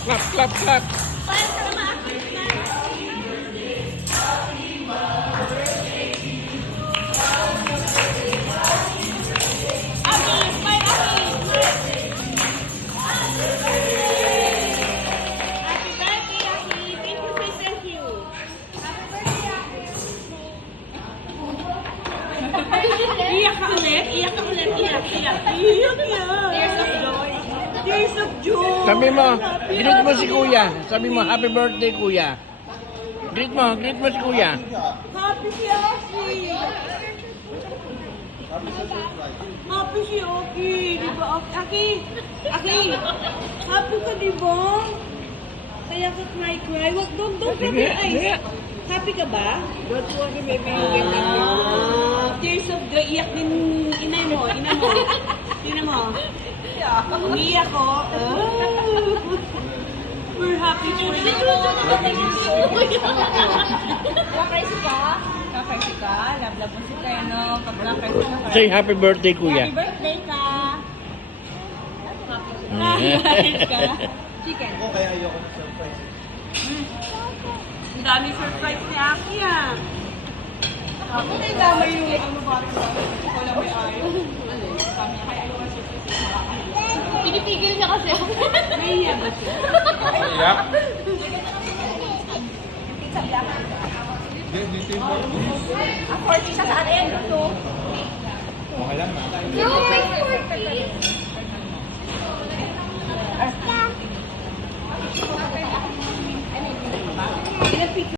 Clap, clap, clap. Iyak ka ulit, iyak ka ulit, iyak, iyak. Iyak yan. Tears of joy. Tears of joy. Sabi mo, greet mo si kuya. Sabi mo, happy birthday kuya. Greet mo si kuya. Happy si Aki. Happy si Aki. Di ba, Aki? Aki, happy ka, di ba? Kaya ka cry. Wag, don't cover your eyes. Happy ka ba? Don't worry, baby. Tears of joy. Iyak din inay mo. Ina mo. Ina mo. Umiyak ko. We're happy for you. Kakaisi ka? Kakaisi ka? Love mo si Teno. Pag kakaisi ka. Say happy birthday kuya. Happy birthday ka! Happy ka. Chicken. Kaya ayoko na surprise. Ang dami surprise ni Aki ah. Ako na damay yung ano ba? Ikaw lang may ayaw. Sabi niya, kaya ayaw na surprise. Pinipigil niya kasi ako. Nahiya ba siya? Yap. Dito yung porkies. Ang 40 siya sa atin. Ito. Okay lang na. No, may 40. Ilang picture?